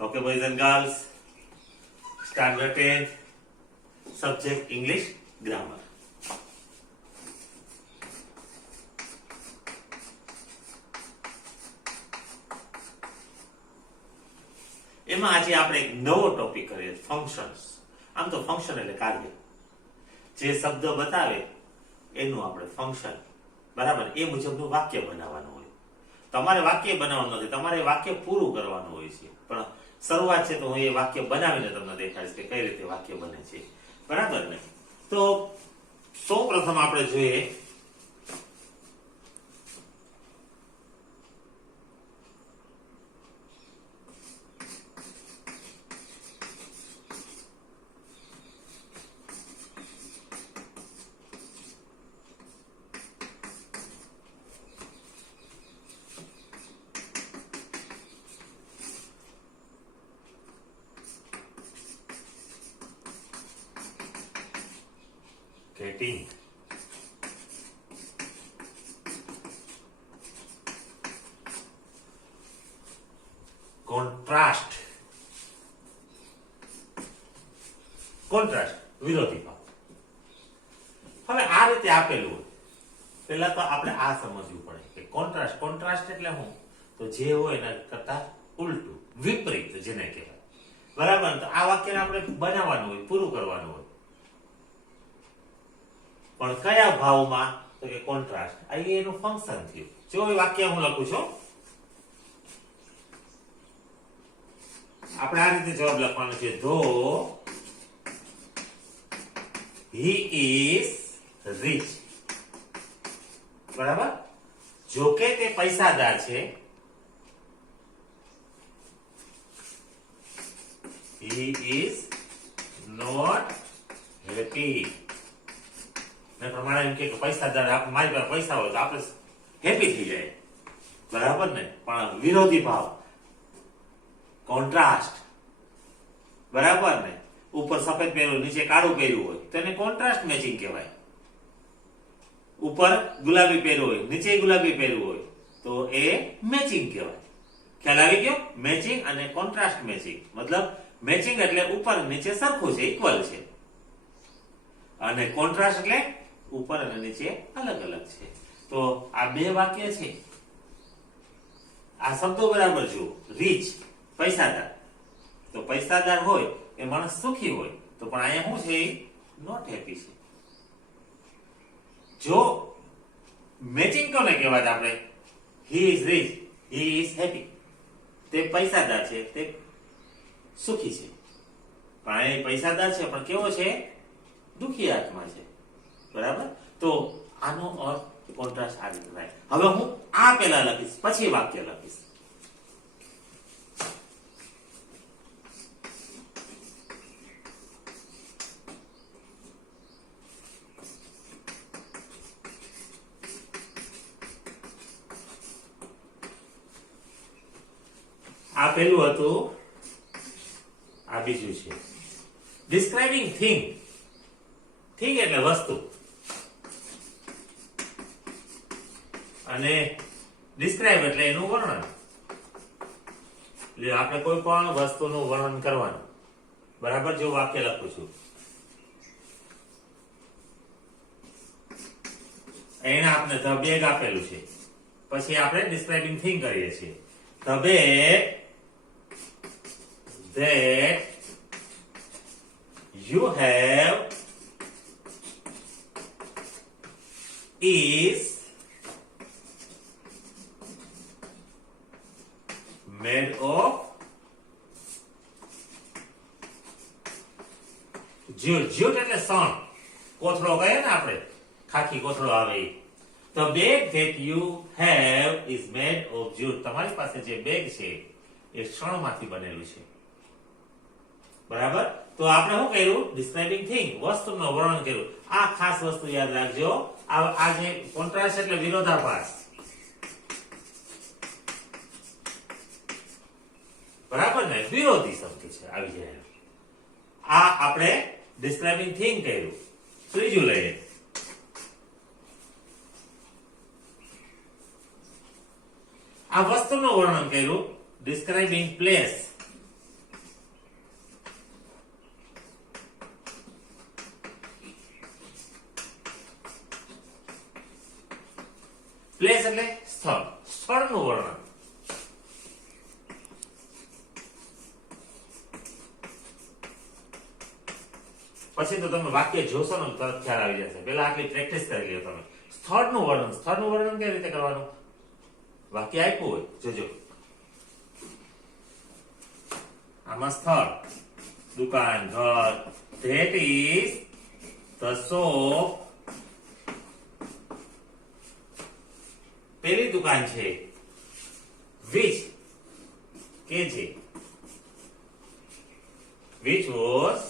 Okay, boys and girls, standard 10th, subject English grammar. એમાં આજે આપણે એક નવો ટોપિક કરીએ, ફંક્શન્સ. આમ તો ફંક્શન એટલે કાર્ય, જે શબ્દ બતાવે એનું આપણે ફંક્શન, બરાબર, એ મુજબનું વાક્ય બનાવવાનું હોય. તમારે વાક્ય બનાવવાનું નથી, તમારે વાક્ય પૂરું કરવાનું હોય છે. પણ શરૂઆત છે તો હું એ વાક્ય બનાવીને તમને દેખાડીશ કે કઈ રીતે વાક્ય બને છે, બરાબર ને? તો સૌ પ્રથમ આપણે જોઈએ getting. Contrast. વિરોધી ભાવ. હવે આ રીતે આપેલું હોય, પહેલા તો આપણે આ સમજવું પડે કે કોન્ટ્રાસ્ટ એટલે શું? તો જે હોય એના કરતા ઉલટું, વિપરીત જેને કહેવાય, બરાબર? તો આ વાક્યને આપણે બનાવવાનું હોય, પૂરું કરવાનું હોય. પણ કયા ભાવમાં? તો કે કોન્ટ્રાસ્ટ. આ એનું ફંક્શન થયું. જો એ વાક્ય હું લખું છું, આપણે આ રીતે જવાબ લખવાનો છે. ધો he is rich, બરાબર? જો કે તે પૈસાદાર છે, he is not happy. ને પ્રમાણે એમ કે પૈસાદાર, મારી પાસે પૈસા હોય તો આપણે હેપી થઈ જાય, બરાબર ને? પણ વિરોધી ભાવ, કોન્ટ્રાસ્ટ, બરાબર ને? ઉપર સફેદ પહેર્યું, નીચે કાળું પહેર્યું હોય તો એને કોન્ટ્રાસ્ટ મેચિંગ કહેવાય. ઉપર ગુલાબી પહેર્યું હોય, નીચે ગુલાબી પહેર્યું હોય તો એ મેચિંગ કહેવાય. ખ્યાલ આવી ગયો? મેચિંગ અને કોન્ટ્રાસ્ટ મેચિંગ. મતલબ મેચિંગ એટલે ઉપર નીચે સરખું છે, ઇક્વલ છે, અને કોન્ટ્રાસ્ટ એટલે ઉપર અને નીચે અલગ અલગ છે. તો આ બે વાક્ય છે. આ શબ્દો બરાબર જુઓ. રીચ, પૈસાદાર. તો પૈસાદાર હોય એ માણસ સુખી હોય, તો પણ અહીંયા શું છે? નોટ હેપી છે. જો મેચિંગ કોને કહેવાય? આપણે he is rich, he is happy. તે પૈસાદાર છે, તે સુખી છે. પણ એ પૈસાદાર છે પણ કેવો છે? દુખી આત્મા છે, બરાબર? તો આનો અર્થ કોન્ટ્રાસ્ટ આ રીતે થાય. હવે હું આ પહેલા લખીશ, પછી વાક્ય લખીશ. આ પહેલું હતું, આ બીજું છે. Describing thing. થિંગ એટલે વસ્તુ, અને ડિસ્ક્રાઇબ એટલે એનું વર્ણન. એટલે આપણે કોઈ પણ વસ્તુનું વર્ણન કરવાનું, બરાબર? જો વાક્ય લખું છું, એને આપણે ધ બેગ આપેલું છે, પછી આપણે ડિસ્ક્રાઇબિંગ થિંગ કરીએ છીએ. The bag that you have is made of jute. Jute એટલે સણ, કોથળો કહીએ ને આપણે, ખાખી કોથળો આવે. The bag that you have is made of jute. તમારી પાસે જે બેગ છે એ શણમાંથી બનેલું છે, બરાબર? તો આપણે શું કર્યું? ડિસ્ક્રાઇબિંગ થિંગ, વસ્તુનું વર્ણન કર્યું. આ ખાસ વસ્તુ યાદ રાખજો. આ જે કોન્ટ્રાસ્ટ એટલે વિરોધાભાસ, બરાબર ને? વિરોધી શબ્દ છે, આવી જાય. આ આપણે ડિસ્ક્રાઇબિંગ થિંગ કર્યું. ત્રીજું લઈએ, આ વસ્તુનું વર્ણન કર્યું, ડિસ્ક્રાઇબિંગ પ્લેસ. પ્લેસ એટલે સ્થળ, સ્થળનું વર્ણન. પછી તો તમે વાક્ય જોશો ને તરત ખ્યાલ આવી જશે. પહેલા આટલી પ્રેક્ટિસ કરી લ્યો તમે. સ્થળનું વર્ણન, સ્થળનું વર્ણન કેવી રીતે કરવાનું? વાક્ય આપ્યું હોય, જોજો. આમાં સ્થળ, દુકાન, ઘર. That is the shop. પેલી દુકાન છે. which કે છે, which was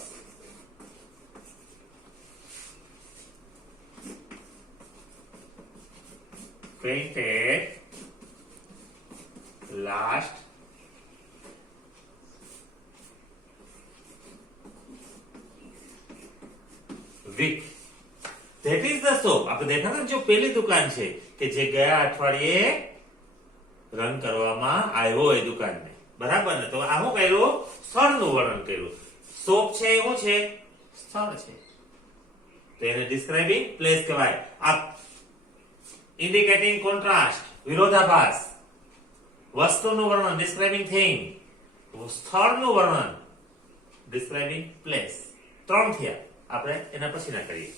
painted last week. That is the shop. આપણે દેખા ને જો પેલી દુકાન છે કે જે ગયા અઠવાડિયે રન કરવામાં આવ્યો એ દુકાનને, બરાબર ને? તો આ શું કર્યું? સ્થળનું વર્ણન કર્યું. શોપ છે એ શું છે? સ્થળ છે. તો એને ડિસ્ક્રાઇબિંગ પ્લેસ કહેવાય. આ ઇન્ડિકેટિંગ કોન્ટ્રાસ્ટ, વિરોધાભાસ. વસ્તુનું વર્ણન, ડિસ્ક્રાઇબિંગ થિંગ. સ્થળનું વર્ણન, ડિસ્ક્રાઇબિંગ પ્લેસ. 3 થયા. આપણે એના પછી ના કરીએ.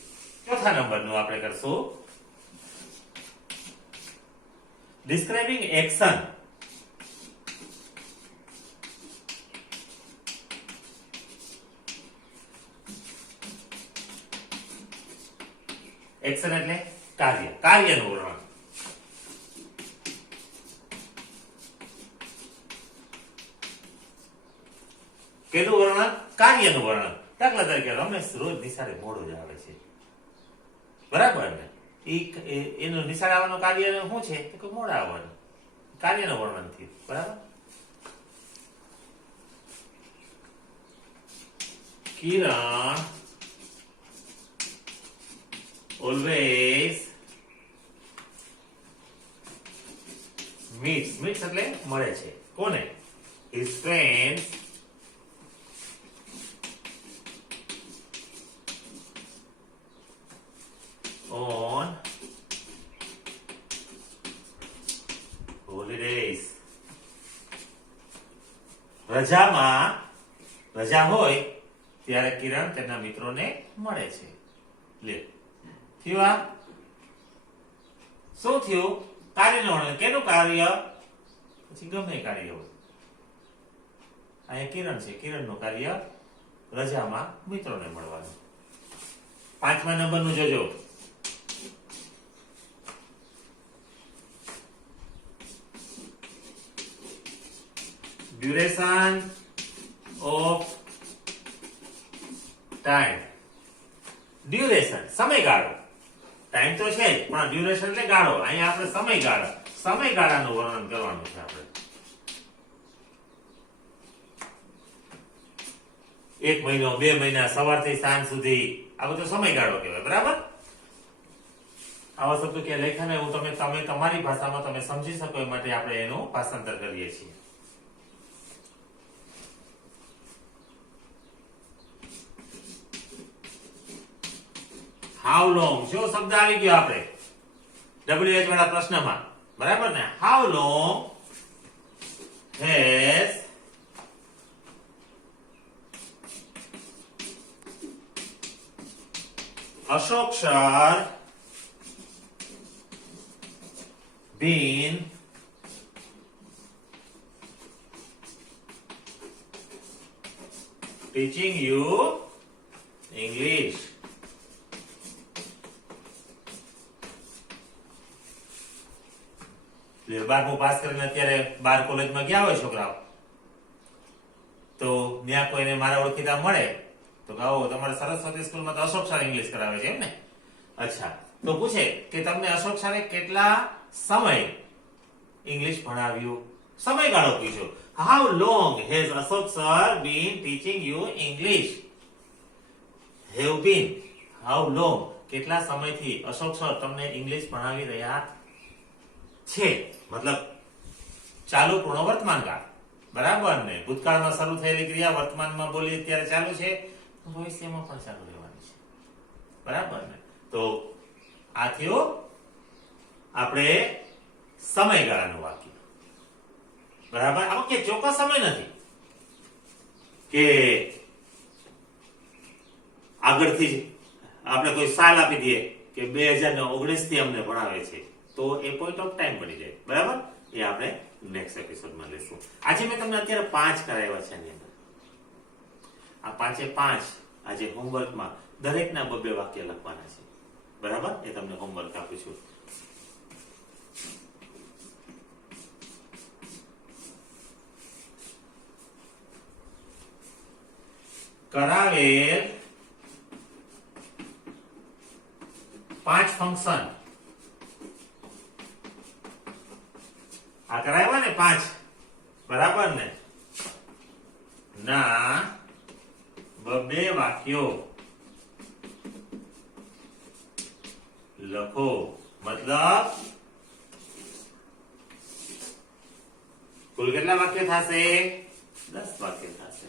ચોથા નંબરનું આપણે કરશું ડિસ્ક્રાઇબિંગ એક્શન. એક્શન એટલે કાર્ય, કાર્યનું વર્ણન. કેનું વર્ણન? કાર્યનું વર્ણન. દાખલા તરીકે રમેશ રોજ નિશાળે મોડો જ આવે છે, બરાબર ને? એનું નિશાળ આવવાનું કાર્ય શું છે? તો કે મોડા આવવાનું. કાર્યનું વર્ણન થયું, બરાબર? કિરણ always meets એટલે મળે છે. કોને? his friends on holidays. રજા હોય ત્યારે કિરણ તેના મિત્રોને મળે છે. લે થયું. આ શું થયું? કાર્યનું વર્ણન. કેનું કાર્ય? પછી ગમે કાર્ય હોય. અહીંયા કિરણ છે, કિરણનું કાર્ય રજામાં મિત્રોને મળવાનું. 5મા નંબરનું જોજો. Duration of time. ડ્યુરેશન સમયગાળો. ટાઈમ તો છે જ, પણ ડ્યુરેશન એટલે ગાળો. અહીંયા આપણે સમયગાળાનું વર્ણન કરવાનું છે. આપણે 1 મહિનો, 2 મહિના, સવારથી સાંજ સુધી, આ બધો સમયગાળો કહેવાય, બરાબર? આવા શબ્દો કે લખ્યા ને હું તમે તમારી ભાષામાં તમે સમજી શકો એ માટે આપણે એનું ભાષાંતર કરીએ છીએ. હાઉ લોંગ, જો શબ્દ આવી ગયો આપણે WH વાળા પ્રશ્નમાં, બરાબર ને? How long has Ashok sir been teaching you English? બારમું પાસ કરીને અત્યારે 12 કોલેજમાં ગયા હોય છોકરાઓ, તો ત્યાં કોઈને મારા ઓળખીતા મળે તો કહો તમારે સરસ્વતી સ્કૂલમાં તો અશોક સર ઇંગ્લિશ કરાવે છે, એમ ને? અચ્છા, તો પૂછે કે તમને અશોક સરે કેટલા સમય ઇંગ્લિશ ભણાવ્યું? સમયગાળો પૂછ્યો. How long has Ashok sir bin teaching you English? Have been, how long કેટલા સમયથી અશોક સર તમને ઇંગ્લિશ ભણાવી રહ્યા છે? મતલબ ચાલુ પૂર્ણ વર્તમાન કાળ, બરાબર ને? ભૂતકાળમાં શરૂ થયેલી ક્રિયા વર્તમાનમાં બોલી અત્યારે ચાલુ છે, ભવિષ્યમાં પણ ચાલુ રહેવાની છે, બરાબર ને? તો આ થયો આપણે સમયગાળાનું વાક્ય. બરાબર? આમાં કે ચોક્કસ સમય નથી કે આગળથી જ આપણે કોઈ સાલ આપી દઈએ કે 2019 થી અમને ભણાવે છે, તો એ પોઈન્ટ ઓફ ટાઈમ બની જાય. બરાબર? એ આપણે નેક્સ્ટ એપિસોડમાં લેશું. આજે મેં તમને અત્યારે 5 કરાવ્યા છે. એની અંદર આ 5 આજે હોમવર્કમાં દરેકના 2 વાક્ય લખવાના છે. બરાબર? એ તમને હોમવર્ક આપું છું. કરાવેલ 5 ફંક્શન, આ કરાવ્યા ને 5, બરાબર ને, ના 2 વાક્યો લખો. મતલબ કુલ કેટલા વાક્ય થશે? 10 વાક્ય થશે.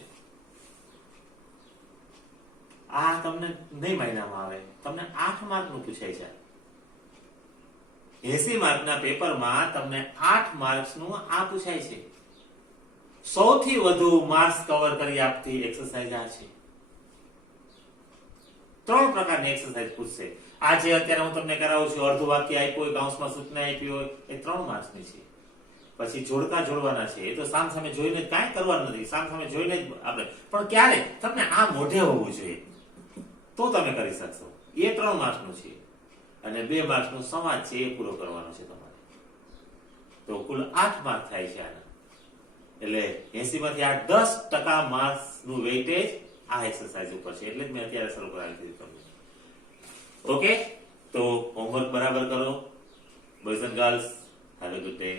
આ તમને નહીં મહિનામાં આવે, તમને 8 માર્કનું પૂછાય છે. 80 માર્કના પેપરમાં તમને 8 માર્ક્સનું આ પૂછાય છે. સૌથી વધુ માર્ક્સ કવર કરી આપતી એક્સરસાઇઝ આ છે. 3 પ્રકારની એક્સરસાઇઝ પૂછશે. આ જે અત્યારે હું તમને કરાવું છું, અર્ધ વાક્ય આપ્યું હોય, કૌંસમાં સૂચના આપી હોય, એ 3 માર્ક્સની છે. પછી જોડકા જોડવાના છે, એ તો સામે જોઈને કાંઈ કરવાનું નથી, સામે જોઈને જ આપણે, પણ ક્યારે તમને આ મોઢે હોવું જોઈએ તો તમે કરી શકશો. એ 3 માર્ક્સનું છે. અને 2 માર્ક્સનો સમાજ છે, એ પૂરો કરવાનો છે તમારે. તો કુલ 8 માર્ક થાય છે આના. એટલે 80 માંથી આ 10% માર્ક્સનું વેઇટેજ આ એક્સરસાઇઝ ઉપર છે. એટલે જ મેં અત્યારે શરૂ કરાવી દીધી તમને. ઓકે, તો હોમવર્ક બરાબર કરો. Boys and girls, have a good day.